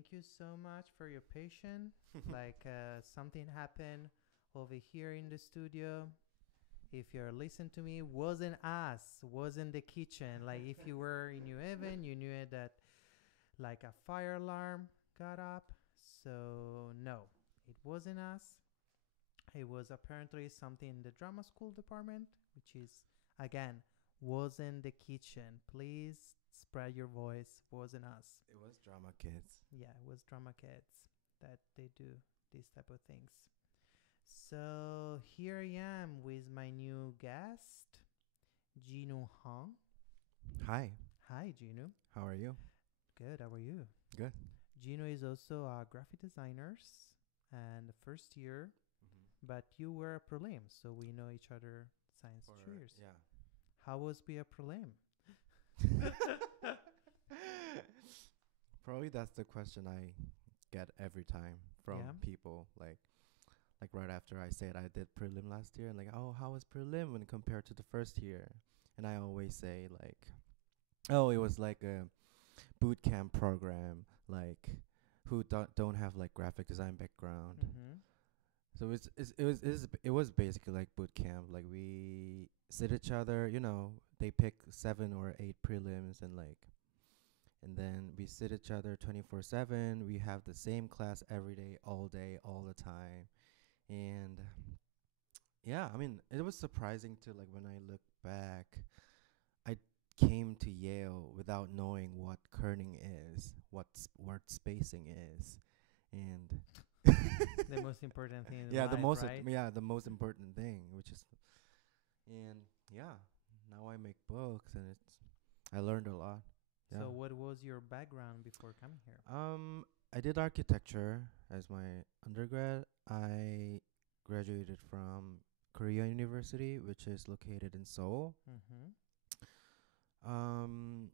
thank you so much for your patience. Something happened over here in the studio. If you're listening to me, wasn't us, wasn't the kitchen. Like if you were in New Haven, you knew it that like a fire alarm got up. So no, it wasn't us. It was apparently something in the drama school department, which is again wasn't the kitchen. Please spread your voice. Wasn't us. It was Drama Kids. Yeah, it was drama kids that they do these type of things. So here I am with my new guest, Gino Hong. Hi, Hi, Gino. how are you? Good. How are you? Good. Gino is also a graphic designer and the first year, but you were a prelim, so we know each other since 2 years. Yeah. How was be a prelim? Probably that's the question I get every time from people. Like right after I said I did prelim last year, and like, oh, how was prelim when compared to the first year? And I always say like, oh, it was like a boot camp program, like who don't have like graphic design background. Mm-hmm. So it was basically like boot camp. Like we sit each other, they pick 7 or 8 prelims and then we sit each other 24/7. We have the same class every day, all the time. And yeah, I mean, it was surprising to like when I look back, I came to Yale without knowing what kerning is, what word spacing is. And The most important thing in yeah, life, right? the most important thing, which is, and yeah, now I make books and I learned a lot. Yeah. So what was your background before coming here? I did architecture as my undergrad. I graduated from Korea University, which is located in Seoul. Mm-hmm.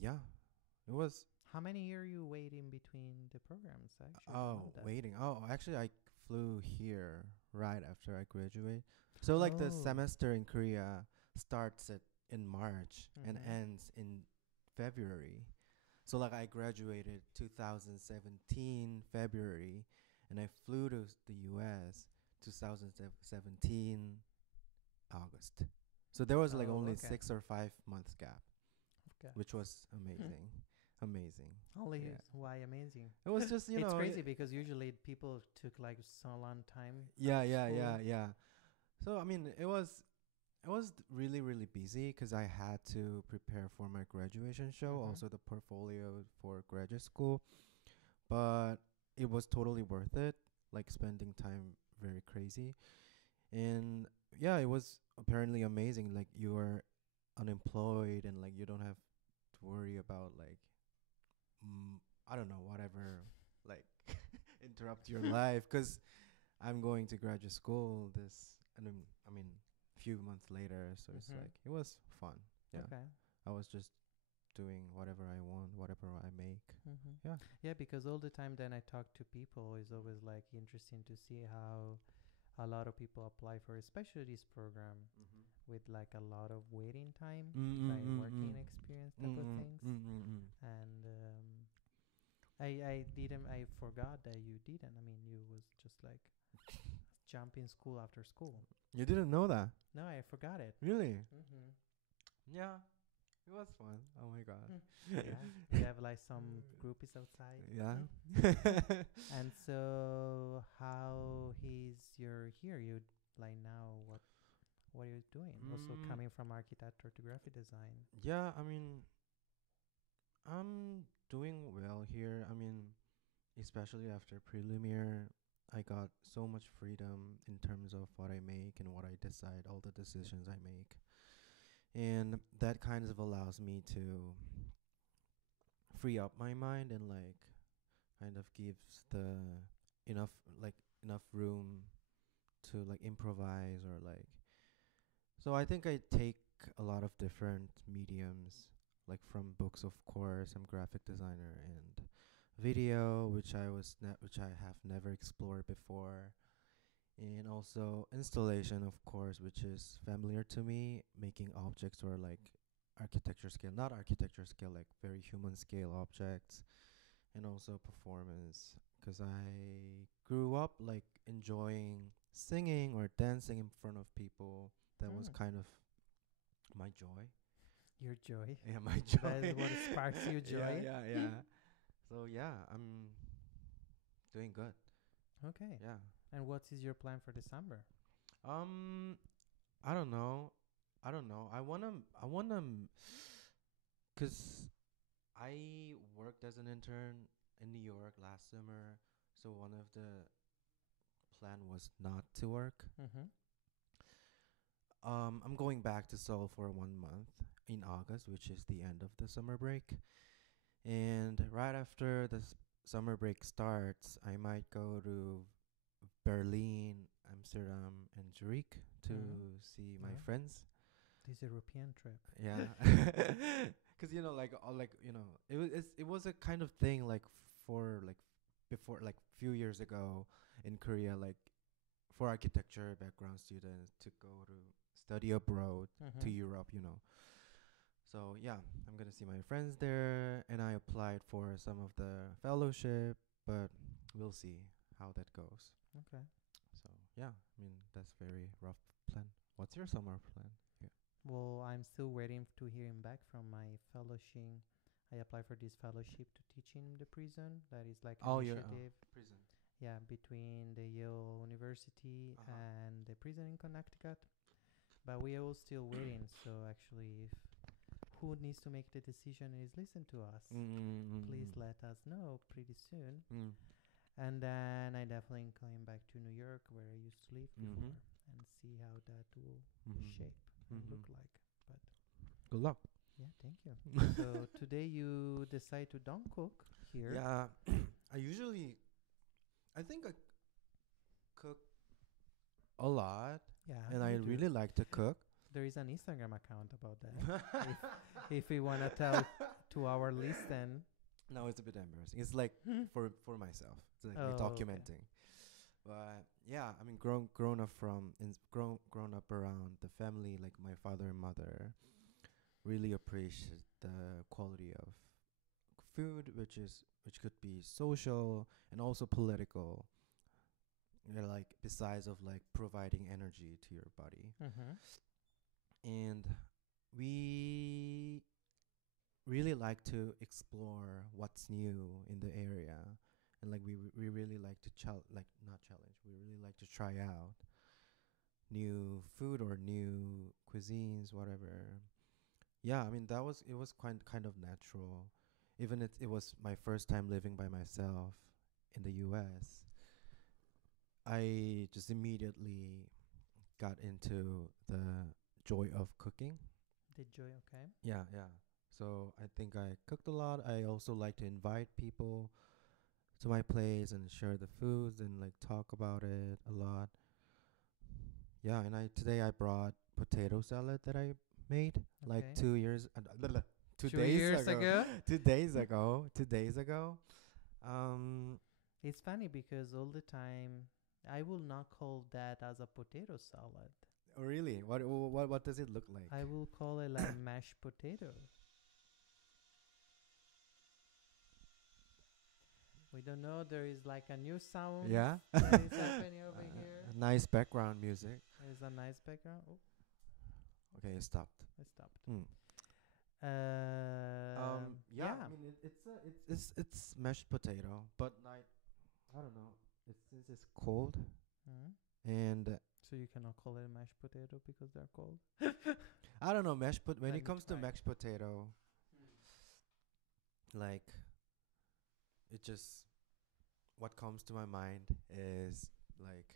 Yeah, it was. How many years you waiting between the programs? Actually, Waiting. Oh, actually, I flew here right after I graduate. So like the semester in Korea starts in March and ends in February. So like I graduated 2017 February, and I flew to the US 2017 August. So there was like only 6 or 5 months gap, which was amazing. Amazing. Why amazing? It was just, it's crazy because usually people took like so long time. Yeah. So I mean, it was really, really busy because I had to prepare for my graduation show, also the portfolio for graduate school. But it was totally worth it, like spending time very crazy. And yeah, it was apparently amazing. Like you are unemployed and like you don't have to worry about like, I don't know, whatever, like interrupt your life. Because I'm going to graduate school few months later, so it's like it was fun. Yeah. Okay. I was just doing whatever I want, whatever I make. Yeah, because all the time then I talk to people, it's always like interesting to see how a lot of people apply for especially this program with like a lot of waiting time, like working experience type of things. And I forgot that you didn't. I mean, you was just like jumping school after school. You didn't know that? No, I forgot it. Really? Yeah, it was fun. Oh my god. Yeah, we have like some groupies outside. Yeah. And so how you're here? You like now what are you doing? Also coming from architecture to graphic design. Yeah, I mean, I'm doing well here. I mean, especially after prelim year, I got so much freedom in terms of what I make and what I decide, all the decisions I make. And that kind of allows me to free up my mind and like kind of gives the enough room to like improvise or like. So I think I take a lot of different mediums, like from books, of course. I'm graphic designer, and video, which I have never explored before, and also installation, of course, which is familiar to me, making objects or like architecture scale, not architecture scale, like very human scale objects, and also performance, because I grew up like enjoying singing or dancing in front of people. That was Mm. kind of my joy. Your joy. Yeah, my That is joy. what sparks you Yeah, joy. yeah, yeah. So yeah, I'm doing good. Okay. Yeah. And what is your plan for December? Um, I don't know. I don't know. Cause I worked as an intern in New York last summer. So one of the plan was not to work. Mm-hmm. I'm going back to Seoul for 1 month in August, which is the end of the summer break. And right after the summer break starts, I might go to Berlin, Amsterdam, and Zurich Mm-hmm. to see my Oh, friends. this European trip. Yeah, because it was a kind of thing like for like before like few years ago in Korea, like for architecture background students to go to study abroad to Mm-hmm. Europe. So yeah, I'm gonna see my friends there, and I applied for some of the fellowship, but we'll see how that goes. Okay. So yeah, I mean that's very rough plan. What's your summer plan? Yeah. Well, I'm still waiting to hearing back from my fellowship. I applied for this fellowship to teach in the prison. That is like Oh, you're initiative, prison. yeah, between the Yale University Uh-huh. and the prison in Connecticut. But we are all still waiting. So actually, if who needs to make the decision is listen to us. Please Mm-hmm. let us know pretty soon. Mm. And then I definitely coming back to New York where I used to live Mm-hmm. before and see how that will Mm-hmm. shape and Mm-hmm. look like. But Good luck. yeah, thank you. So today you decide to don't cook here. Yeah, I usually, I think I cook a lot, Yeah, and I you do. really like to cook. There is an Instagram account about that. if we want to tell to our listen. No, it's a bit embarrassing. It's like for myself. It's like me Oh, okay. documenting. But yeah, I mean, grown up grown up around the family, like my father and mother, really appreciate the quality of food, which could be social and also political. Like besides of like providing energy to your body, Mm-hmm. and we really like to explore what's new in the area, and like we really like to like not challenge. We really like to try out new food or new cuisines, whatever. Yeah, I mean it was kind of natural. Even it was my first time living by myself in the US. I just immediately got into the joy of cooking. The joy, okay. Yeah, yeah. So I think I cooked a lot. I also like to invite people to my place and share the foods and like talk about it a lot. Yeah, and I today I brought potato salad that I made like Okay. 2 years 2 2 days years ago. ago. 2 days ago. 2 days ago. Um It's funny because all the time I will not call that as a potato salad. really? What does it look like? I will call it like mashed potato. We don't know. There is like a new sound Yeah. that is happening over here. Nice background music. There's a nice background. Oh, Okay, it stopped. it stopped. Mm. Yeah, Yeah. I mean it's mashed potato, but like I don't know. It's cold Mhm. and So you cannot call it mashed potato because they're cold. I don't know when Let it me comes to try. mashed potato, like it just what comes to my mind is like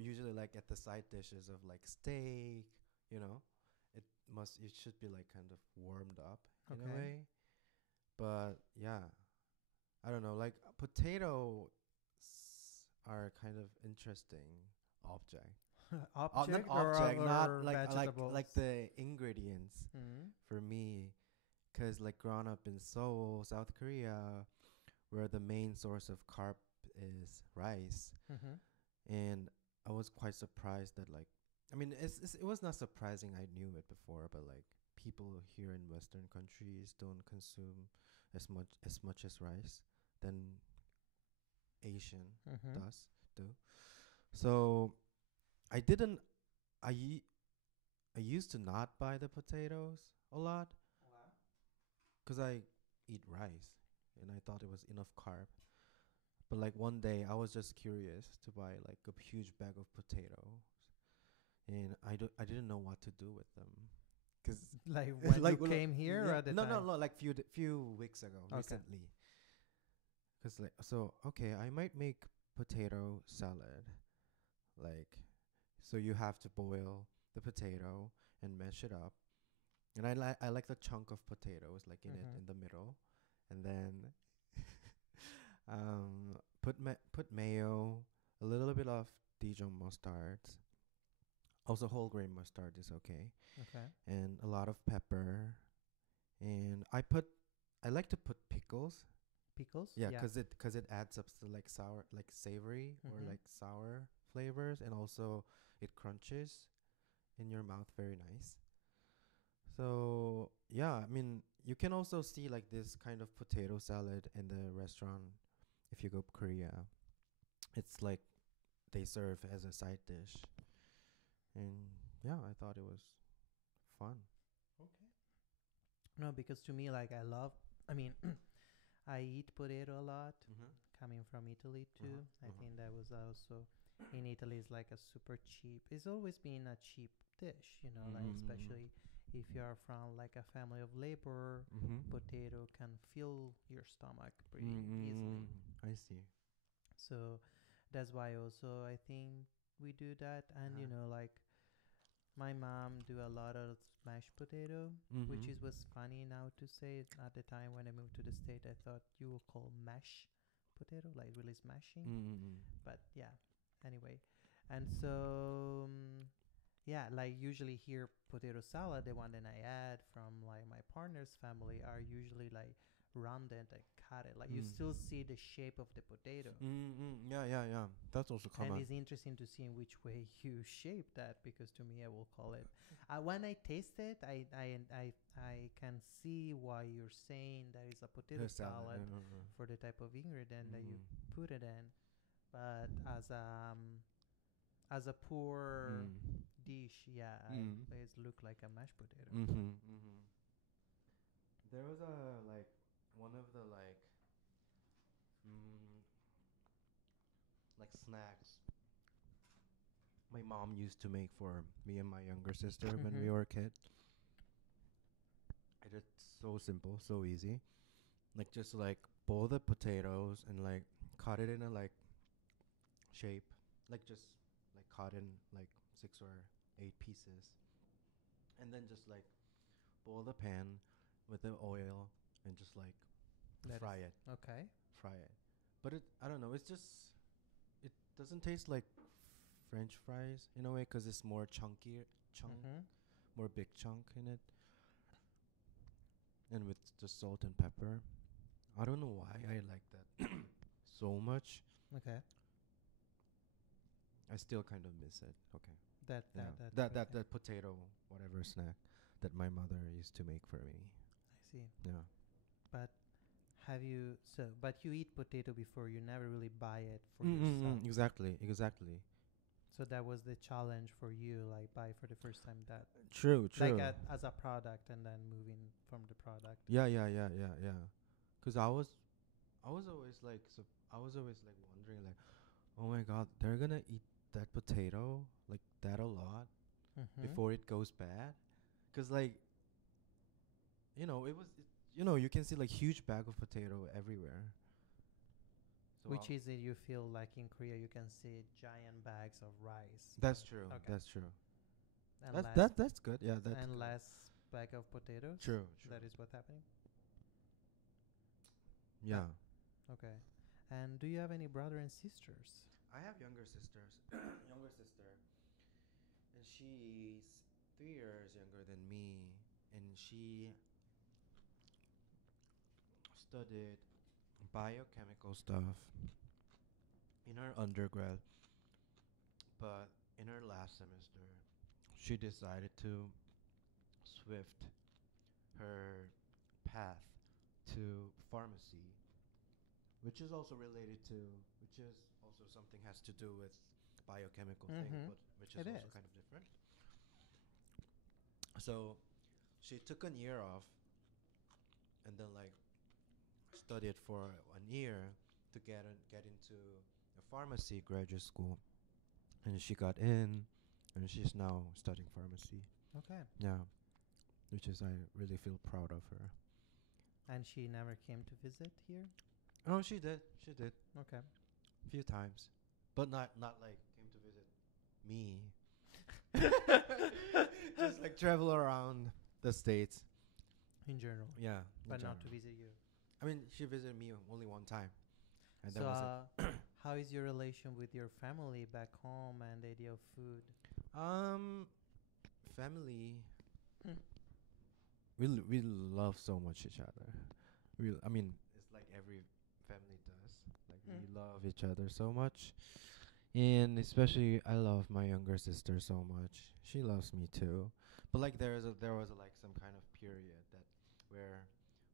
usually like at the side dishes of like steak, you know, it should be like kind of warmed up in a Okay. way. But yeah, I don't know. Like potatoes are kind of interesting object. Not Object object, not or vegetables? like the ingredients Mm-hmm. for me, because like growing up in Seoul, South Korea, where the main source of carb is rice, Mm-hmm. and I was quite surprised that like, I mean, it was not surprising. I knew it before, but like people here in Western countries don't consume as much as rice. than Asian Mm-hmm. does do. So I didn't. I u- I used to not buy the potatoes a lot because I eat rice and I thought it was enough carb. But like one day I was just curious to buy like a huge bag of potatoes, and I didn't know what to do with them. Cause Like when you like came here or yeah, at the no, no, time? no, like few weeks ago, Okay. recently. Cause like so okay, I might make potato salad. Like so you have to boil the potato and mash it up. And I like the chunk of potatoes like in it Mm-hmm. in the middle, and then put mayo, a little bit of Dijon mustard, also whole grain mustard is okay, Okay. and a lot of pepper. And I like to put pickles. Pickles? Yeah, Yeah. cause it adds up to like sour, like savory or Mm-hmm. like sour flavors, and also it crunches in your mouth very nice. So yeah, I mean you can also see like this kind of potato salad in the restaurant if you go Korea. It's like they serve as a side dish, and yeah, I thought it was fun. Okay. No, because to me, like, I mean, I eat potato a lot Mhm. coming from Italy Mhm. too. I Mhm. think that was also in Italy is like a super cheap. It's always been a cheap dish, like Mhm. especially if you are from like a family of labor, Mhm. potato can fill your stomach pretty Mhm. easily. I see. So that's why also I think we do that. And Uh-huh. like my mom do a lot of mashed potato, which Mhm. is was funny now to say. At the time when I moved to the state, I thought you would call mash potato, like really smashing. Mhm. But yeah, anyway. And so yeah, like usually here potato salad, the one that I add from like my partner's family are usually like rounded and cut it. Like you Mm. still see the shape of the potato. Yeah, yeah, yeah. That's also And common. it's interesting to see in which way you shape that, because to me I will call it when I taste it, I can see why you're saying that is a potato The salad. salad for the type of ingredient that you put it in. But as a poor Mm. dish, yeah, Mm. it look like a mashed potato. Mhm. Mhm. There was a like one of the mm, like snacks my mom used to make for me and my younger sister when Mm-hmm. we were a kid. It's so simple, so easy. Like just like boil the potatoes and like cut it in a like shape, like just like cut in like 6 or 8 pieces, and then just like boil the pan with the oil and just like That is fry it, okay. fry it. But I don't know. It's just it doesn't taste like French fries in a way because it's more Mm-hmm. more big chunk in it, and with just salt and pepper. I don't know why I like that so much. Okay. I still kind of miss it. Okay. Yeah. That That okay. that that potato whatever snack that my mother used to make for me. I see. Yeah. But but you eat potato before, you never really buy it for yourself. Exactly. Exactly. So that was the challenge for you, like buy for the first time that, True. like True. as a product and then moving from the product. Yeah. Yeah. Yeah. Yeah. Yeah. Cause I was always like I was always like wondering like, oh my god, they're gonna eat that potato like that a lot Mm-hmm. before it goes bad. Cause like you can see like huge bag of potato everywhere. So Which is it you feel like in Korea you can see giant bags of rice. that's true. Okay. That's true. And That's good. Yeah, that's and good. less bag of potatoes. True. True. That is what's happening. Yeah. Okay. And do you have any brother and sisters? I have younger sisters. Younger sister, and she's 3 years younger than me, and she studied biochemical stuff in her undergrad, but in her last semester, she decided to swift her path to pharmacy, which is also related to, which is also something has to do with biochemical thing, Mm-hmm. but which is It also is. kind of different. So she took an year off and then like studied for an year to get into a pharmacy graduate school, and she got in, and she's now studying pharmacy. Okay. Yeah, which is I really feel proud of her. And she never came to visit here? Oh, she did. She did Okay. a few times, but not like came to visit me. Just like travel around the states. In general. Yeah, in But not to general. visit you. I mean, she visited me only one time, and that So, was it. how is your relation with your family back home and the idea of food? Um, family. Mm. We love so much each other. I mean, it's like every family does. Like Mm. we love each other so much, and especially I love my younger sister so much. She loves me too. But like there was like some kind of period that where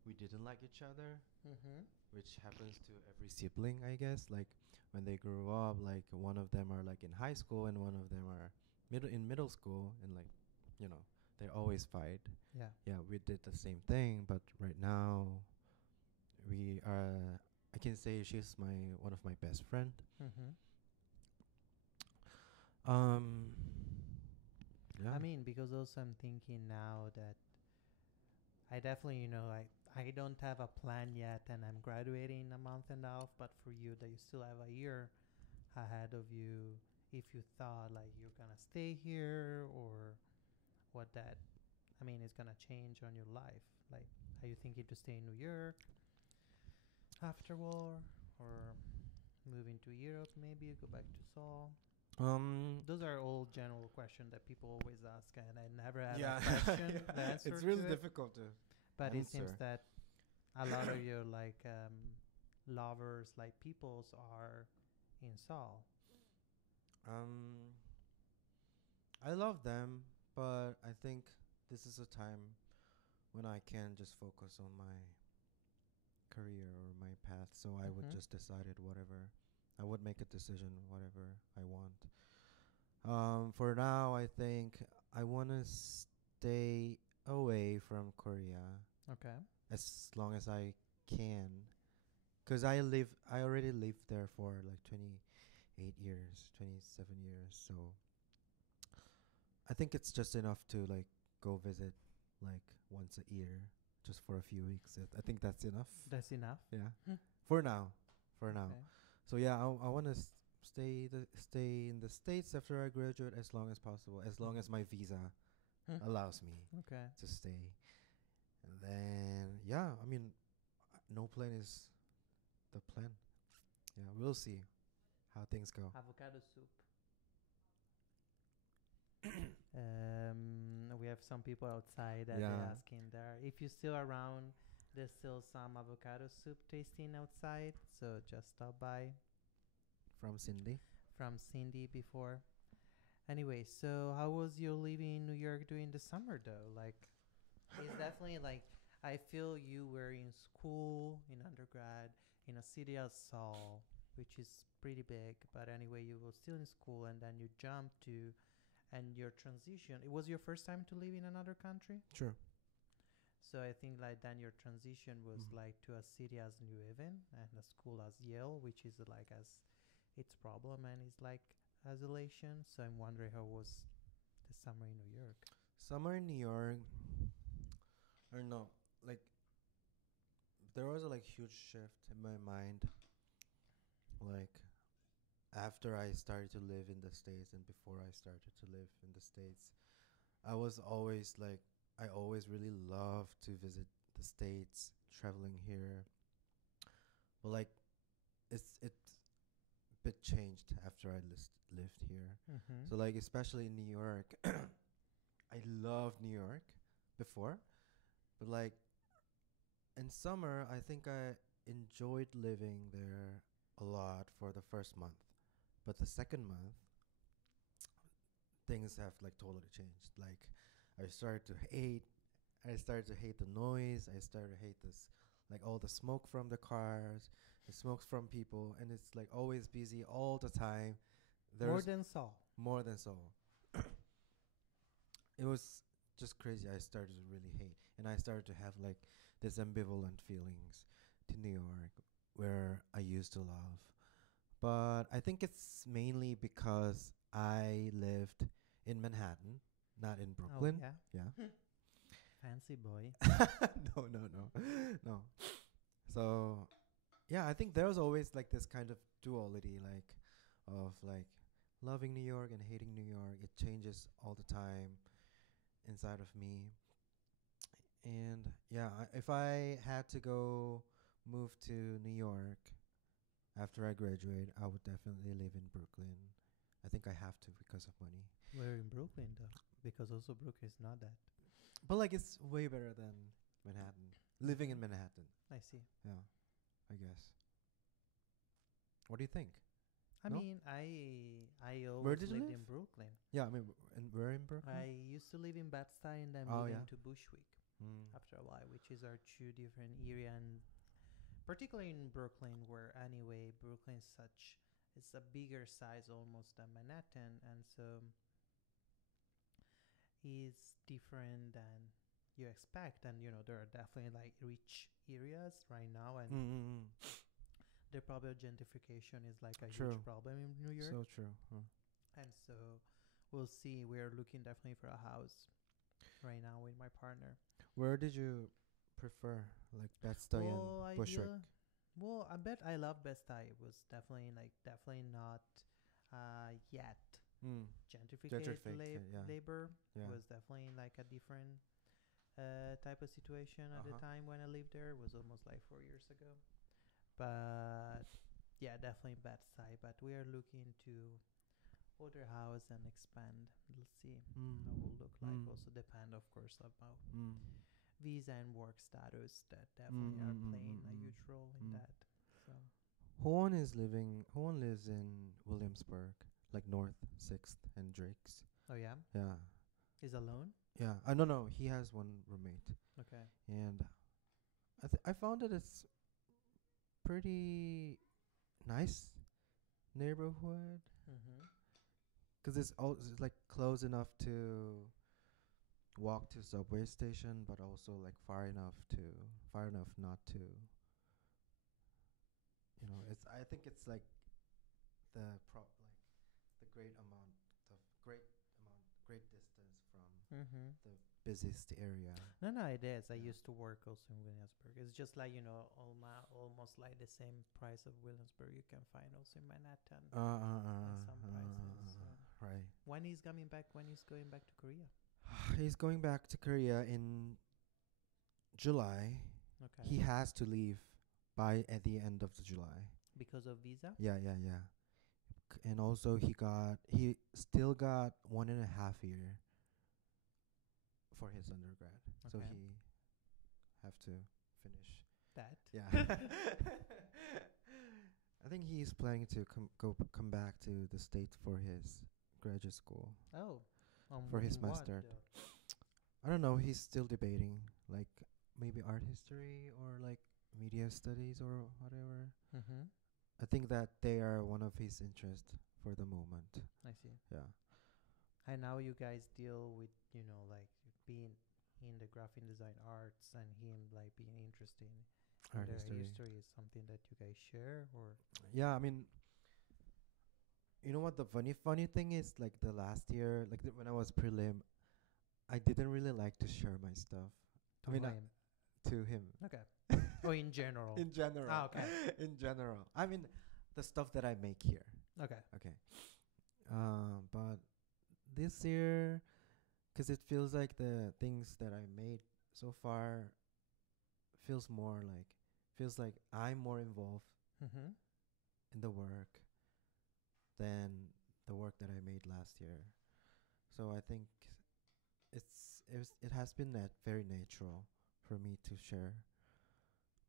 we didn't like each other, Mm-hmm. which happens to every sibling, I guess. Like when they grew up, like one of them are like in high school and one of them are middle school, and like, you know, they always fight. Yeah. Yeah, we did the same thing, but right now we are. I can say she's my one of my best friend. Mm-hmm. Um, yeah. I mean, because also I'm thinking now that I definitely, I don't have a plan yet and I'm graduating a month and a half, but for you that you still have a year ahead of you, if you thought like you're gonna stay here or what that, I mean, is gonna change on your life. Like, are you thinking to stay in New York after war or moving to Europe maybe, go back to Seoul? Those are all general questions that people always ask, and I never have Yeah, a question, the yeah. answer It's really to it. difficult to But it seems answer. that a lot of your like lovers, like peoples, are in Seoul. Um, I love them, but I think this is a time when I can just focus on my career or my path. So I would Mm-hmm. just decide it whatever. I would make a decision whatever I want. For now, I think I want to stay away from Korea Okay. as long as I can, cause I already lived there for like 28 years, 27 years. So I think it's just enough to like go visit like once a year, just for a few weeks. I think that's enough. That's enough. Yeah, Hmm. for now, for now. Okay. So yeah, I want to stay in the States after I graduate as long as possible, as long as my visa Hmm. allows me Okay. to stay. And then yeah, I mean, no plan is the plan. Yeah, we'll see how things go. Avocado soup. We have some people outside that they Yeah, asking there. If you're still around, there's still some avocado soup tasting outside. So just stop by from Cindy. from Cindy before. Anyway, so how was your living in New York during the summer though? Like, it's definitely like I feel you were in school in undergrad in a city as Seoul, which is pretty big. But anyway, you were still in school and then you jumped to and your transition. It was your first time to live in another country. Sure. So I think like then your transition was Mhm. like to a city as New Haven and a school as Yale, which is like as its problem and is like isolation. So I'm wondering how was the summer in New York. Summer in New York, or no, like there was a like huge shift in my mind. Like after I started to live in the States and before I started to live in the States, I was always like, I always really loved to visit the States, traveling here. But like, it's a bit changed after I lived here. Mm-hmm. So like, especially in New York, I loved New York before, but like in summer, I think I enjoyed living there a lot for the first month. But the second month, things have like totally changed. Like I started to hate I started to hate the noise. I started to hate this, like all the smoke from the cars. the smokes from people, and it's like always busy all the time. More There's than Seoul. more than so. It was just crazy. I started to really hate, and I started to have like this ambivalent feelings to New York, where I used to love. But I think it's mainly because I lived in Manhattan, not in Brooklyn. Oh, yeah. Yeah. Fancy boy. No. So yeah, I think there was always like this kind of duality, like of like loving New York and hating New York. It changes all the time inside of me. And yeah, if I had to go move to New York after I graduate, I would definitely live in Brooklyn. I think I have to because of money. We're in Brooklyn though, because also Brooklyn is not that. But like it's way better than Manhattan. Living in Manhattan. I see. Yeah, I guess. What do you think? I No? mean, I Where always did you lived live? in Brooklyn. Yeah, I mean, and where in Brooklyn? I used to live in Bed-Stuy and then Oh, moved yeah. into Bushwick Mm. after a while, which is our two different area, and particularly in Brooklyn, where anyway Brooklyn's such it's a bigger size almost than Manhattan, and so is different than you expect. And there are definitely like rich areas right now, and Mm. the probably gentrification is like a True. huge problem in New York. So true. Huh. And so we'll see. We're looking definitely for a house right now with my partner. Where did you prefer, like Bed-Stuy and Bushwick? I bet I love Best Buy. It was definitely not yet Mm. gentrified Yeah. labor. Yeah. Was definitely like a different type of situation at the Uh-huh. time when I lived there. It was almost like 4 years ago. But yeah, definitely Best Buy. But we are looking to order house and expand. We'll see Mm. how it will look like. Mm. Also depend, of course, about Mm. visa and work status that Mm, definitely are mm, mm, playing mm, a mm. huge role in Mm. that. So Who one lives in Williamsburg, like North 6th and Drake's. oh yeah, Yeah. is alone. Yeah. I don't know. He has one roommate, Okay. and I found that it's pretty nice neighborhood Mm-hmm. because it's like close enough to walk to subway station, but also like far enough not to. It's I think it's like the the great distance from Mm-hmm. the busiest area. No, it is. I Yeah. used to work also in Williamsburg. It's just like almost like the same price of Williamsburg you can find also in Manhattan at some prices. So Right. when he's coming back, when he's going back to Korea. He's going back to Korea in July. Okay. He has to leave by at the end of the July. Because of visa. Yeah, yeah, yeah. And also he still got 1.5 year for his undergrad. So Okay. he have to finish. That. Yeah. I think he's planning to come back to the States for his graduate school. Oh. For his in what, master. though? I don't know, he's still debating like maybe art history or like media studies or whatever. Mm-hmm. I think that they are one of his interests for the moment. I see. Yeah. And now you guys deal with, like being in the graphic design arts and him like being interested in Art their history. history is something that you guys share or Yeah, I mean, you know what the funny thing is, like the last year, like when I was prelim, I didn't really like to share my stuff. to I mean, him. to him. Okay. Oh, in general. In general. Ah, okay. In general. I mean, the stuff that I make here. Okay. Okay. But this year, 'cause it feels like the things that I made so far feels like I'm more involved Mm-hmm. in the work than the work that I made last year. So I think it has been very natural for me to share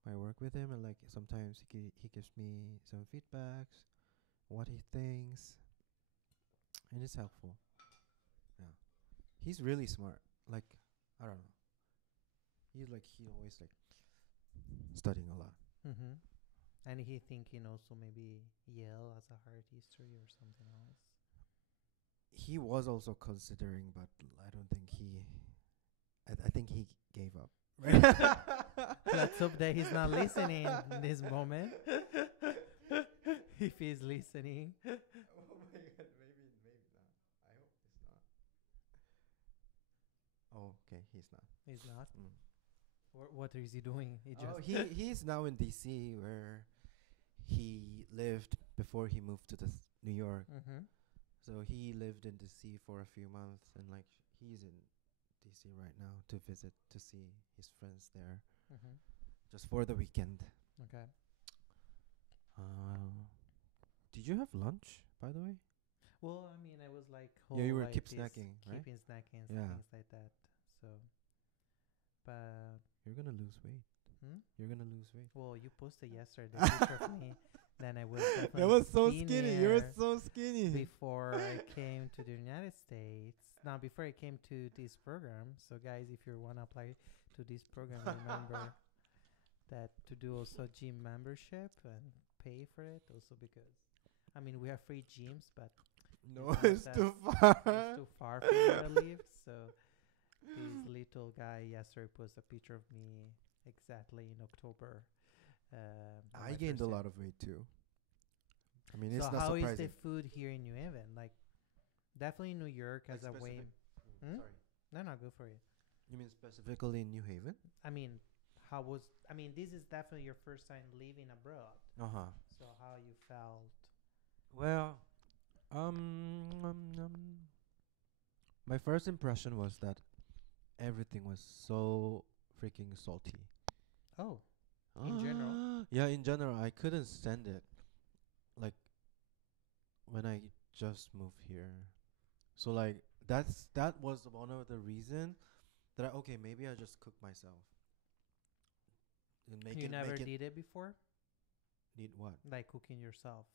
my work with him, and like sometimes he gives me some feedbacks, what he thinks, and it's helpful. Yeah, he's really smart. Like I don't know, he always like studying a lot. Mm-hmm. And he thinking also maybe Yale as a hard history or something else. He was also considering, but I don't think he. I think he gave up. Let's hope that he's not listening in this moment. If he's listening. Oh my god, maybe not. I hope it's not. Oh, okay, he's not. He's not. Mm. What is he doing? He's now in DC where he lived before he moved to New York. Mm-hmm. So he lived in DC for a few months, and like he's in DC right now to visit to see his friends there, Mm-hmm. just for the weekend. Okay. Did you have lunch, by the way? Well, I mean, I was like, Yeah, you were like keep this snacking, right? keeping snacking, Yeah. things like that. So, but You're gonna lose weight. hmm? You're gonna lose weight. Well, you posted yesterday a picture of me. Then I was definitely That was so skinny. You were skinnier so skinny. before I came to the United States. Now, before I came to this program. So, guys, if you want to apply to this program, remember that to do also gym membership and pay for it. Also because, I mean, we have free gyms, but No, it's it's not too far. it's too far from where I live. So, this little guy yesterday posted a picture of me exactly in October. I gained a lot of weight too. I mean, it's So not how is surprising. the food here in New Haven? Like, definitely New York Like has a way. Sorry. No, go for it. You mean specifically in New Haven? I mean, this is definitely your first time living abroad. Uh-huh. So how you felt? Well, my first impression was that everything was so freaking salty. Oh, in general. Yeah, in general, I couldn't stand it. Like when I just moved here. So like that was one of the reason that okay, maybe I just cook myself. And You never make it did it before, need what? like cooking yourself.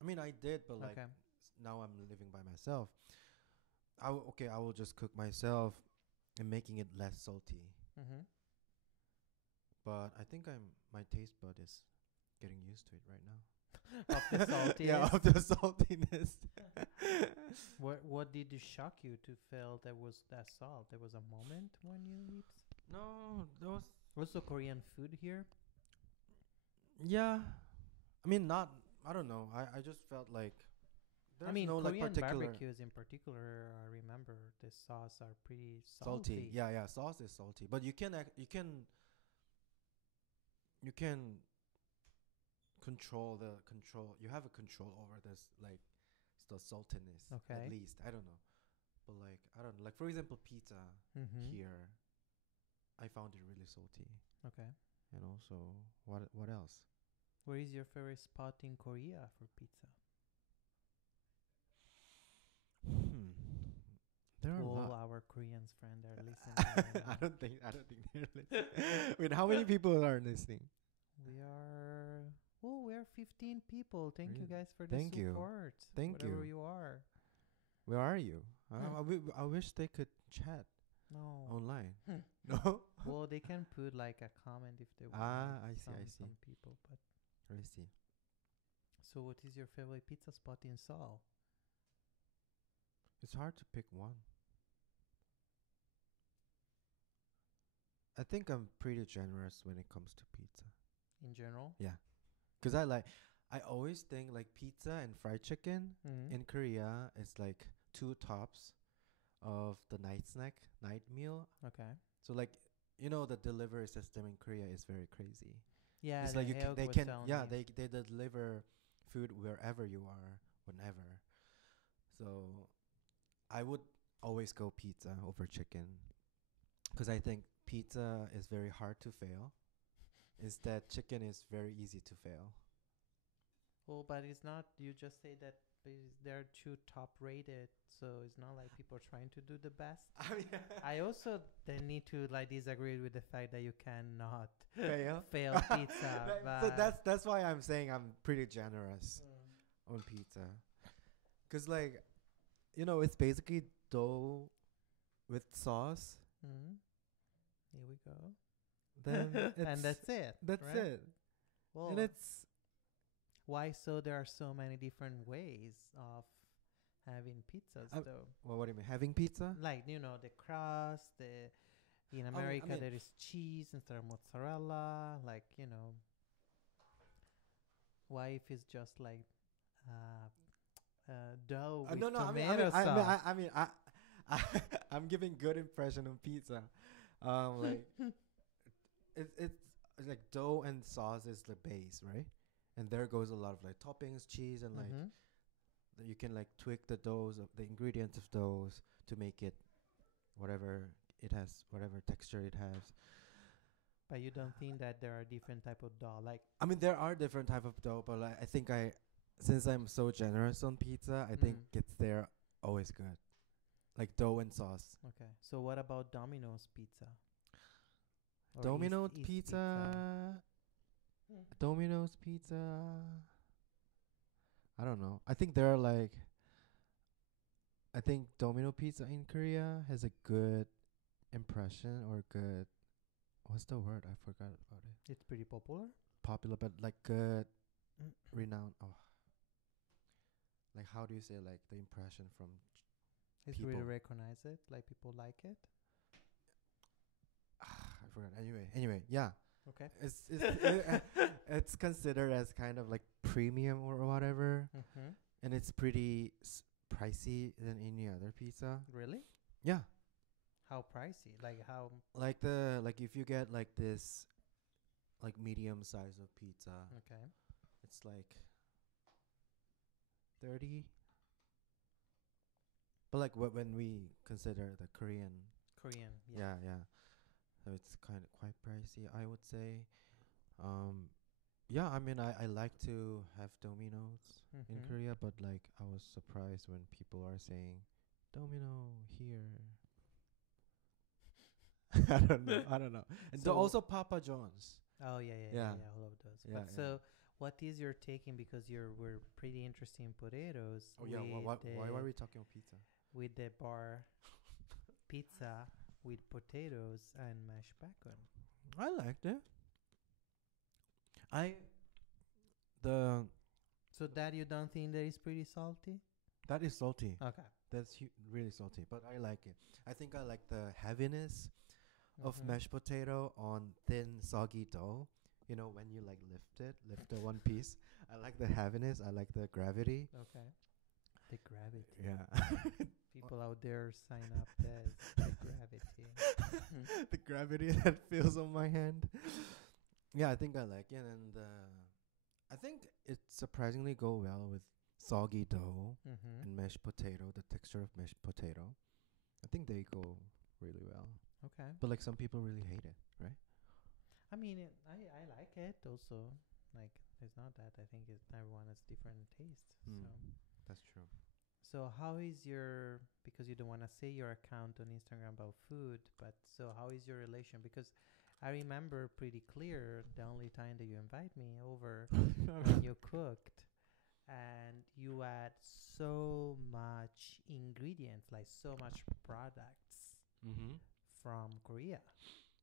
I mean, I did, but like Okay. now I'm living by myself. I will just cook myself and making it less salty. Mm-hmm. But I think my taste bud is getting used to it right now. Of the saltiness. Yeah, of the saltiness. What did it shock you to feel there was that salt? There was a moment when you eat. No, those. Also Korean food here. Yeah, I mean, not. I don't know. I just felt like. There's I mean, no Korean like particular barbecues in particular. I remember the sauce are pretty salty. Yeah, sauce is salty, but you can control the control. You have a control over this like the saltiness. Okay. At least I don't know, but like I don't know. Like for example, pizza Mm-hmm. here, I found it really salty. Okay. And also, what else? Where is your favorite spot in Korea for pizza? There are a All lot. our Koreans friends are listening. right now. I don't think they're listening. Wait, how many people are listening? We are 15 people. Thank you Really? guys for the Thank you. support. Thank wherever you. you are. Where are you? Hmm. I wish they could chat No. online. Hmm. No. Well, they can put like a comment if they want. I see. Some people, but I see. so what is your favorite pizza spot in Seoul? It's hard to pick one. I think I'm pretty generous when it comes to pizza. In general? Yeah. Cause I always think like pizza and fried chicken Mm-hmm. in Korea is like two tops of the night meal. Okay. So like the delivery system in Korea is very crazy. Yeah, It's the like Haeok they was can telling yeah me. they deliver food wherever you are whenever. So I would always go pizza over chicken because I think pizza is very hard to fail. Instead, chicken is very easy to fail. Well, but it's not. You just say that they're too top rated, so it's not like people are trying to do the best. I mean, I also then need to like disagree with the fact that you cannot fail. fail pizza. So But that's why I'm saying I'm pretty generous on pizza, cause like, it's basically dough with sauce. Mhm. Here we go. Then And that's it. that's right? it. Well, And it's Why so there are so many different ways of having pizzas Uh, though? well, what do you mean? Having pizza? Like, the crust, the in Oh, I America mean, there is cheese instead of mozzarella, like, why if it's just like dough with no, no. tomato sauce? I I'm giving good impression on pizza. Like it's like dough and sauce is the base, right? And there goes a lot of like toppings, cheese, and like Mm-hmm. you can like tweak the doughs of the ingredients of doughs to make it whatever it has, whatever texture it has. But you don't think that there are different type of dough? Like, I mean, there are different type of dough, but like, I think since I'm so generous on pizza, I think it's there always good, like dough and sauce. okay. So what about Domino's pizza? Or Domino's East pizza, Domino's pizza. I don't know. I think there are like, I think Domino Pizza in Korea has a good impression or good. What's the word? I forgot about it. It's pretty popular. Popular, but like good, renowned. Oh, like how do you say like the impression from It's people? really recognize it. Like people like it. I forgot. Anyway, yeah. Okay. It's considered as kind of like premium or whatever, Mm-hmm. and it's pretty pricey than any other pizza. Really? Yeah, How pricey? Like how? like if you get like this like medium size of pizza, Okay. it's like 30. But like when we consider the Korean, Korean. Yeah. yeah. So it's kind of quite pricey, I would say. Um, yeah, I mean, I like to have Domino's in Mm-hmm. Korea, but like I was surprised when people are saying Domino here. I don't know. And So- also Papa John's. Oh yeah. Yeah. All of those. Yeah, But so, what is your taking? Because we're pretty interested in potatoes. Oh yeah, why are we talking about pizza? with the bar pizza with potatoes and mashed bacon? I liked it. I the So that you don't think that is pretty salty? that is salty. Okay. That's really salty, but I like it. I think I like the heaviness of Mhm. mashed potato on thin, soggy dough. You know, when you like lift the one piece. I like the heaviness. I like the gravity. Okay. The gravity. Yeah. People out there sign up as the gravity. The gravity that feels on my hand. Yeah, I think I like it, and I think it surprisingly go well with soggy dough Mm-hmm. and mashed potato. The texture of mashed potato, I think they go really well. Okay. But like some people really hate it, right? I mean, I like it also. Like, it's not that. I think everyone has different tastes. Mm. So. That's true. So how is your, because you don't want to say your account on Instagram about food, but so how is your relation? Because I remember pretty clear the only time that you invite me over when you cooked and you add so much ingredients, like so much products Mm-hmm. from Korea.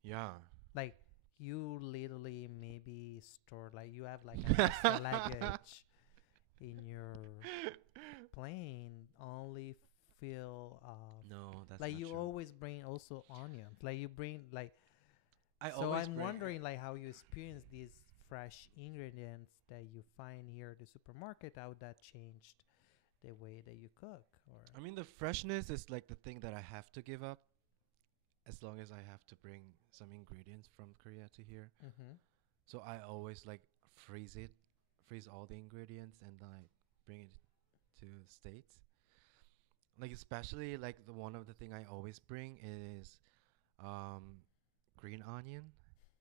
Yeah. Like you literally maybe store, like you have like an extra luggage in your plane only fill No, that's like not you true. always bring also onions, like you bring like I so always I'm bring- wondering like how you experience these fresh ingredients that you find here at the supermarket, how that changed the way that you cook. Or I mean, the freshness is like the thing that I have to give up, as long as I have to bring some ingredients from Korea to here. mm-hmm. So I always like freeze all the ingredients, and then I bring it to States. Like especially like the one of the thing I always bring is green onion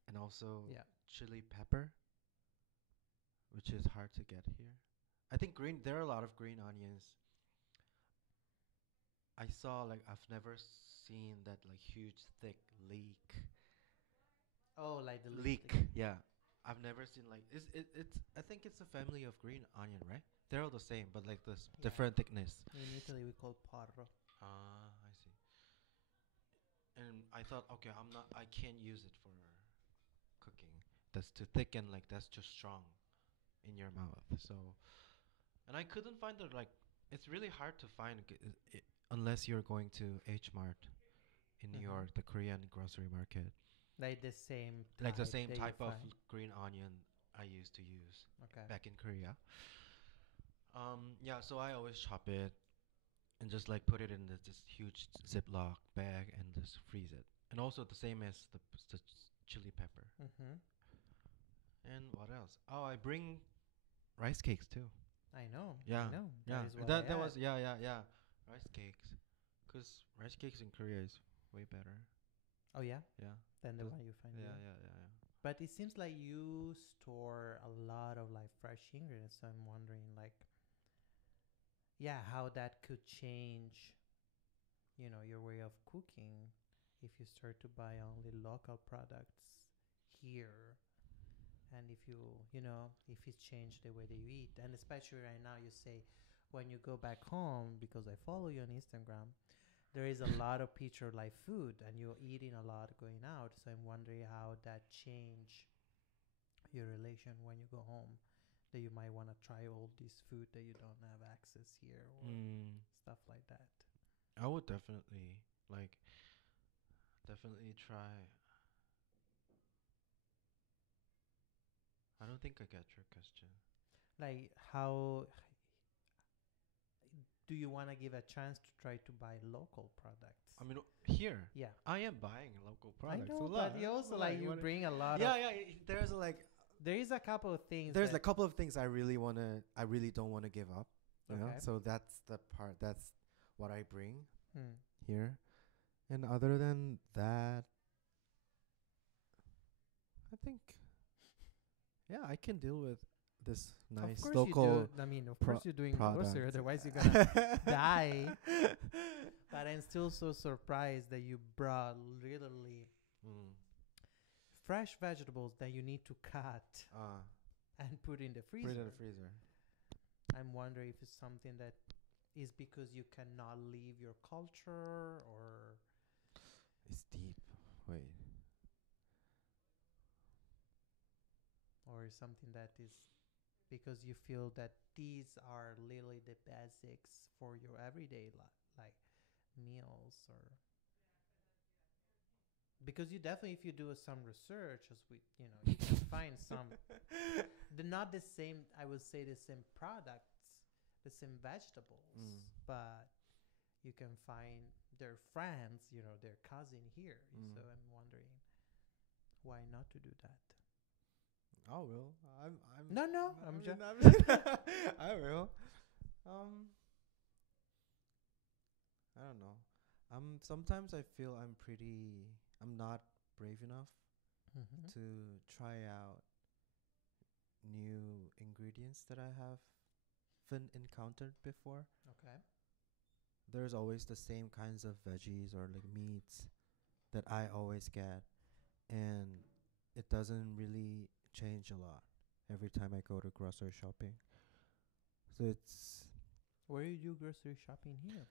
and also Yeah. chili pepper, which is hard to get here. I think there are a lot of green onions. I saw like I've never seen that like huge thick leek. Oh, like the Leek, yeah. I've never seen like it's I think it's a family of green onion, right? They're all the same, but like this Yeah. different thickness. In Italy we call parro. Ah, I see. And I thought, okay, I can't use it for cooking. That's too thick and like that's too strong. in your mouth. So, and I couldn't find the like. It's really hard to find unless you're going to H Mart in New Mm-hmm. York, the Korean grocery market. Like the same Like the type same that you type of find. green onion I used to use Okay. back in Korea. Yeah, so I always chop it and just like put it in this huge Ziploc bag and just freeze it. And also the same as the chili pepper. Mm-hmm. And what else? Oh, I bring rice cakes too. I know. I Yeah, know. That yeah. is what That I was add. yeah. Rice cakes, cause rice cakes in Korea is way better. Oh yeah. Yeah. Than the Does one you find yeah here. yeah yeah yeah. But it seems like you store a lot of like fresh ingredients. So I'm wondering, like, yeah, how that could change, your way of cooking if you start to buy only local products here, and if if it changed the way that you eat, and especially right now, you say when you go back home, because I follow you on Instagram, there is a lot of picture like food, and you're eating a lot going out. So I'm wondering how that change your relation when you go home, that you might want to try all this food that you don't have access here, or Mm, stuff like that. I would definitely like definitely try. I don't think I get your question. Like, how do you want to give a chance to try to buy local products? I mean, here Yeah, I am buying local I products a know, lot. but you also, But like, you what bring a lot of. yeah, yeah. There's like There is a couple of things there's that. a couple of things I really don't wanna give up. You know, Okay. so that's the part. That's what I bring Hmm. here. And other than that, I think yeah, I can deal with this Of nice course you do. local I mean, of pro- course you're doing grocery, product. otherwise you're gonna die. But I'm still so surprised that you brought literally Mm. fresh vegetables that you need to cut Ah, and put in the put it in freezer. the freezer. I'm wondering if it's something that is because you cannot leave your culture, It's deep. Wait. or something that is because you feel that these are literally the basics for your everyday like meals, or because you definitely, if you do some research, as you can find some, they're not the same, I would say, the same products, the same vegetables, Mm. but you can find their friends, their cousin here. Mm. So I'm wondering why not to do that. I will. No, no, I I'm mean, just. I will. Um, I don't know. Sometimes I feel I'm not brave enough Mm-hmm. to try out new ingredients that I haven't encountered before. Okay. There's always the same kinds of veggies or like meats that I always get, and it doesn't really change a lot every time I go to grocery shopping. So it's Where you do grocery shopping here?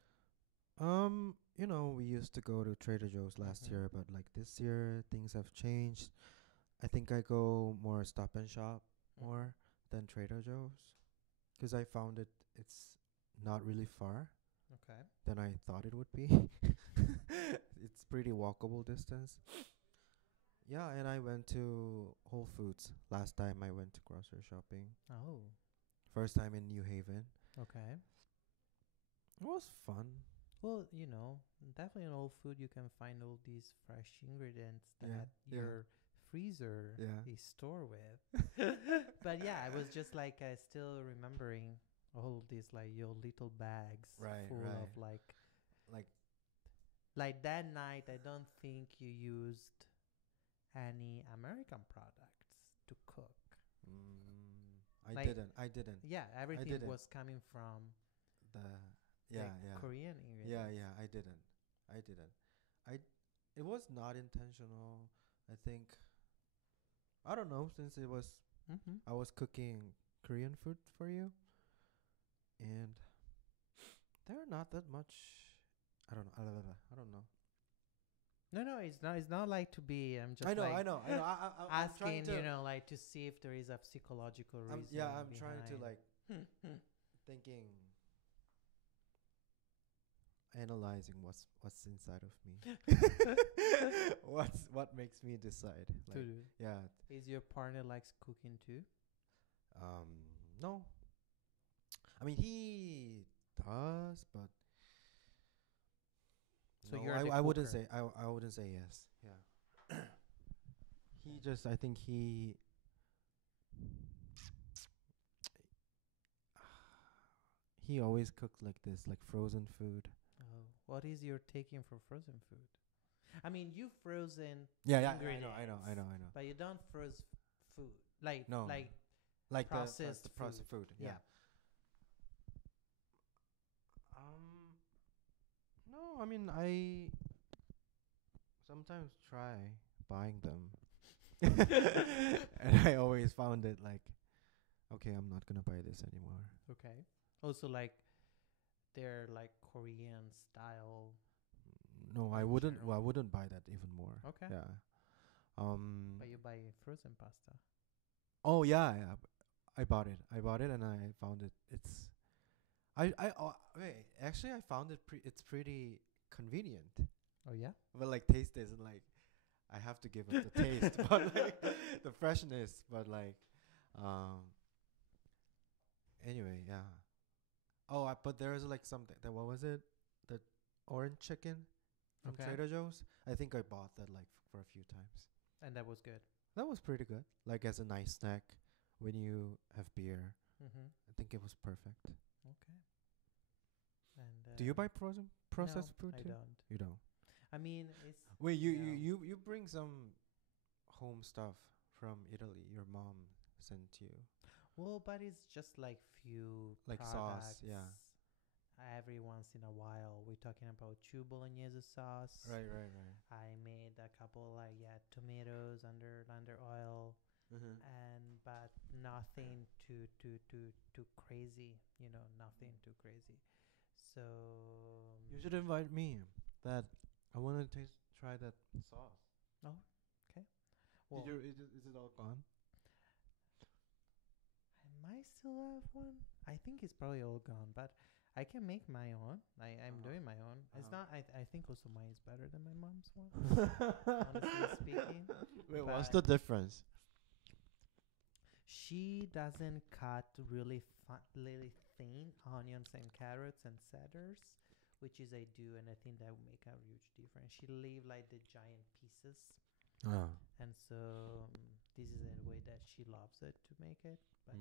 we used to go to Trader Joe's last Mm-hmm. year, but like this year things have changed. I think I go more Stop and Shop Mm-hmm. more than Trader Joe's because I found it's not really far Okay. than I thought it would be. It's pretty walkable distance. Yeah, and I went to Whole Foods last time I went to grocery shopping. Oh. First time in New Haven. Okay. It was fun. Well, definitely in old food you can find all these fresh ingredients Yeah, that yeah, your freezer yeah. is stored with. But yeah, I was just like, still remembering all these, like, your little bags Right, full of, right. like Like, that night. I don't think you used any American products to cook. I Like, didn't. I didn't. yeah, I everything didn't. was coming from The the yeah, yeah. Korean Yeah, ingredients. yeah, I didn't. I didn't. I it was not intentional. I think I don't know since Mm-hmm. I was cooking Korean food for you and there are not that much I don't know. I don't know. No, no, it's not. It's not like to be. I'm just I know, like I know, I know. I'm trying asking, to. like to see if there is a psychological reason. Yeah, I'm trying to behind. like thinking, analyzing what's inside of me. What makes me decide? To Like, do. yeah. Is your partner likes cooking too? Um, no. I mean, he does, but So no, you're the I wouldn't cooker. say I wouldn't say yes. Yeah. He just I think he always cooks like this, like frozen food. Oh, what is your taking for frozen food? I mean, you frozen Yeah, yeah, ingredients, I know. but you don't froze food like No, like like processed the food. processed food. Yeah. Yeah. No, I mean I sometimes try buying them, and I always found it like, okay, I'm not gonna buy this anymore. Okay. Also, like they're like Korean style. No, I in wouldn't. general. Well, I wouldn't buy that even more. Okay. Yeah. But you buy frozen pasta. Oh yeah, yeah. I bought it. I bought it, and I found it. It's. Wait. Actually, I found it. It's pretty convenient. Oh yeah. But like, taste isn't like. I have to give it the taste, but like the freshness. But like, um. Anyway, yeah. Oh, but there's like something. That what was it? The orange chicken from Okay. Trader Joe's. I think I bought that like for a few times. And that was good. That was pretty good. Like as a nice snack when you have beer. Mm-hmm. I think it was perfect. Okay. And Do you buy frozen processed no, food I too? don't. You don't. I mean, it's Wait, no. you bring some home stuff from Italy. Your mom sent you Well, but it's just like few like sauce. products. Yeah. Every once in a while, we're talking about two bolognese sauce. Right. I made a couple like tomatoes under oil, Mm-hmm. and but nothing too crazy. Nothing too crazy. So You should invite me. That I want to taste try that sauce. oh, okay. Well, Is it all gone? I might still have one. I think it's probably all gone, but I can make my own. I'm Uh-huh. doing my own. It's Uh-huh. not. I think also mine is better than my mom's one. Honestly speaking, Wait, what's but the difference? she doesn't cut really thin onions and carrots and cedars, which is I do, and I think that would make a huge difference. She leave like the giant pieces, Oh. and so this is the way that she loves it to make it. But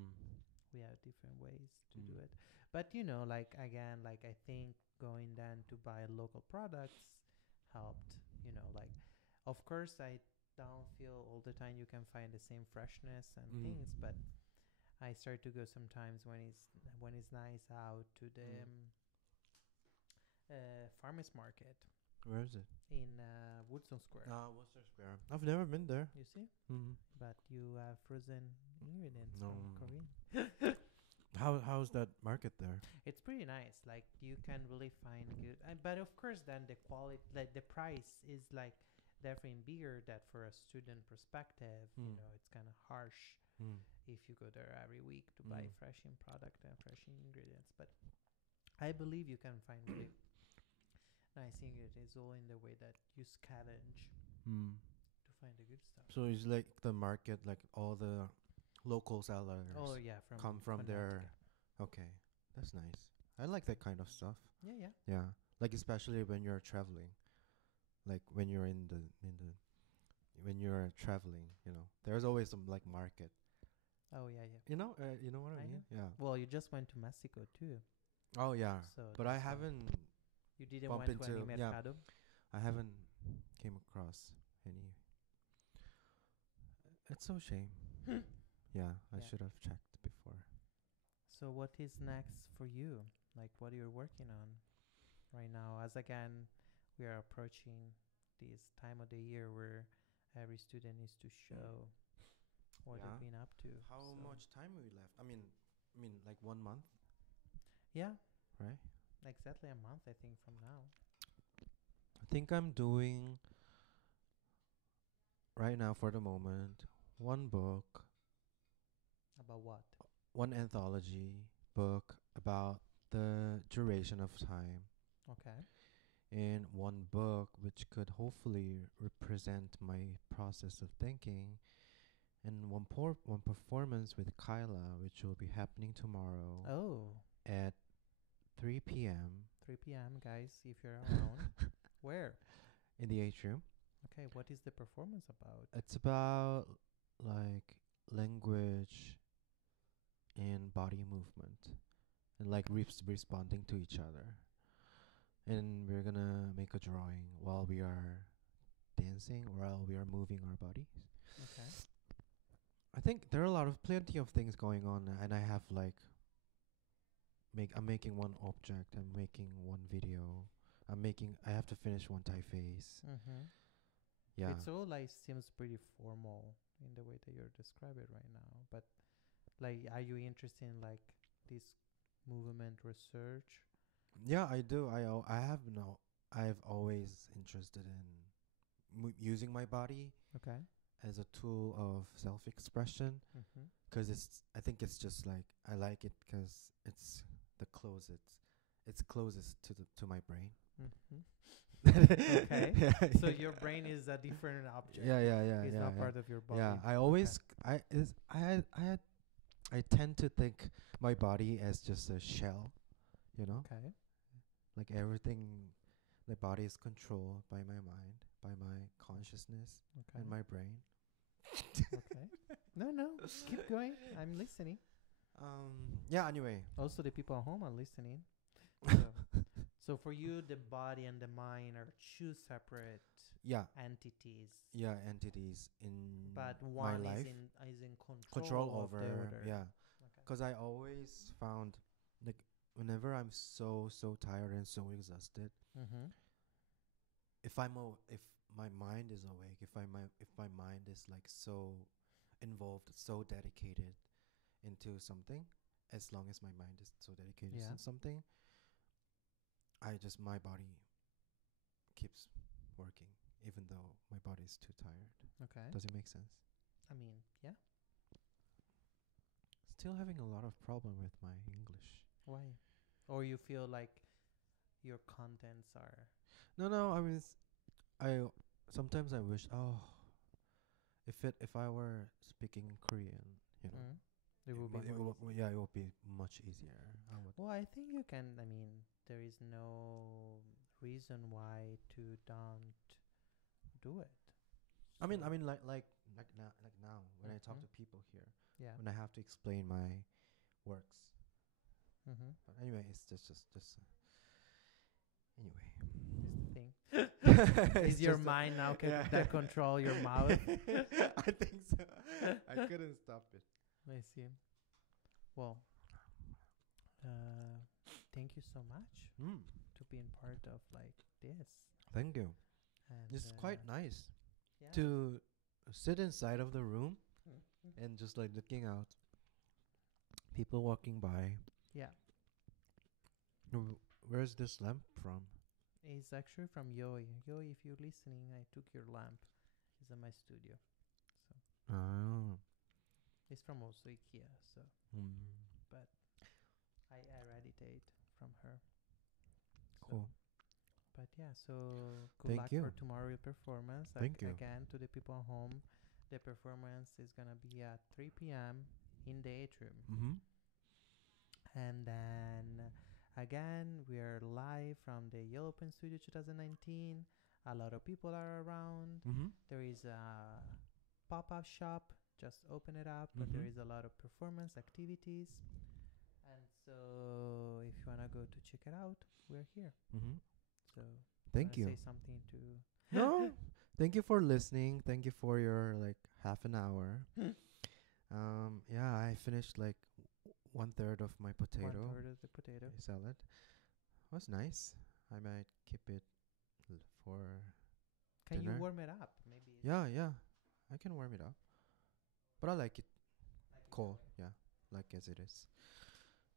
we have different ways to do Mm. it. But like again, like I think going then to buy local products helped. Like of course I don't feel all the time you can find the same freshness and Mm. things, but I start to go sometimes when it's nice out to the farmers market Where is it? in Woodson Square. Worcester Square. I've never been there. You see, Mm. but you have frozen ingredients No. from Korea. How's that market there? It's pretty nice. Like you can really find good, but of course, then the quality, like the price, is like definitely bigger. That for a student perspective, it's kind of harsh Mm. if you go there every week to buy Mm. fresh in product and fresh in ingredients. But I believe you can find really nice ingredients all in the way that you scavenge Mm. to find the good stuff. So it's like the market, like all the local sellers Oh yeah, come from there. Connecticut. Okay, that's nice. I like that kind of stuff. Yeah, yeah. Yeah, like especially when you're traveling, like when you're when you're traveling, there's always some like market. Oh yeah, yeah. You know what I I mean? know. Yeah. Well, you just went to Mexico too, Oh yeah, so but I that's why. haven't. You didn't bump went to any into- yeah. mercado. I haven't came across any. It's so shame. Yeah, I Yeah. should have checked before. So what is next for you? Like what you're working on right now? As again, we are approaching this time of the year where every student needs to show what Yeah. they've been up to. How So much time we left? I mean, like 1 month, Yeah, right? exactly a month I think from now. I think I'm doing right now for the moment, one book, About what? one anthology book about the duration of time, Okay. and one book which could hopefully represent my process of thinking, and one performance with Kyla, which will be happening tomorrow Oh, at 3 p.m. 3 p.m., guys, if you're around. Where? in the atrium. Okay, what is the performance about? It's about like language and body movement, and like responding to each other. And we're gonna make a drawing while we are dancing, while we are moving our bodies. Okay. I think there are a lot of plenty of things going on, and I have like I'm making one object, I'm making one video, I have to finish one typeface. Mm-hmm. Yeah. It's all like seems pretty formal in the way that you're describing it right now. But like, are you interested in like this movement research? Yeah, I do. I've always interested in using my body Okay. as a tool of self-expression, Mm-hmm. 'cause I think it's just like I like it 'cause it's the closest, it's closest to my brain. Mm-hmm. Okay. So your brain is a different object. Yeah. It's not part of your body. Yeah, I always I tend to think my body as just a shell, you know? Okay. Like everything, the body is controlled by my mind, by my consciousness Okay. and my brain. Okay. No. Keep going. I'm listening. Yeah, anyway. Also, the people at home are listening. So for you, the body and the mind are two separate Yeah, entities. yeah, entities in But my one life. is in Control control of the over, other. yeah. Okay. 'Cause I always found, like, whenever I'm so tired and so exhausted, Mm-hmm. if my mind is awake, if my mind is like so involved, so dedicated into something, as long as my mind is so dedicated Yeah. in something, my body keeps working, even though my body is too tired. Okay. Does it make sense? I mean, yeah. Still having a lot of problem with my English. Why? Or you feel like your contents are. No. I mean, I sometimes I wish. Oh, if I were speaking Korean, you know, It will be more easy. yeah, it would be much easier. I would. Well, I think you can. I mean, there is no reason why to don't do it. I mean, So, like now when I talk Mhm. to people here, yeah. when I have to explain my works. Mm-hmm. But anyway, it's just anyway. Is the thing. It's Is your just mind now yeah. that control your mouth? I think so. I couldn't stop it. I see. Well, thank you so much to being part of like this. Thank you. And It's quite nice yeah. to sit inside of the room Mhm. and just like looking out, people walking by. Yeah. Where's this lamp from? It's actually from Yoi. Yoi, if you're listening, I took your lamp. It's in my studio. So Oh. it's from also IKEA. So, but I eradicated from her. Cool. But yeah, so good Thank luck you. for tomorrow performance. Thank you. Again, to the people at home, the performance is gonna be at 3 p.m. in the atrium. Mm-hmm. And then again, we are live from the Yellow Open Studio 2019. A lot of people are around. Mm-hmm. There is a pop-up shop. Just open it up, but there is a lot of performance activities. And so if you wanna go to check it out, we're here. Mm-hmm. So Thank wanna you. say something to No. Thank you for listening. Thank you for your like half an hour. Yeah, I finished like 1/3 of my potato 1/3 of the potato. salad. Was nice. I might keep it for Can you dinner. warm it up? Maybe. Yeah. I can warm it up. But I like it cold. Yeah, like as it is.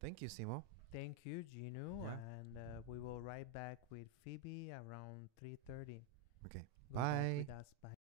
Thank you, Simo. Thank you, Ginu. Yeah. And we will write back with Phoebe around 3:30. Okay. Go back Bye. with us. Bye.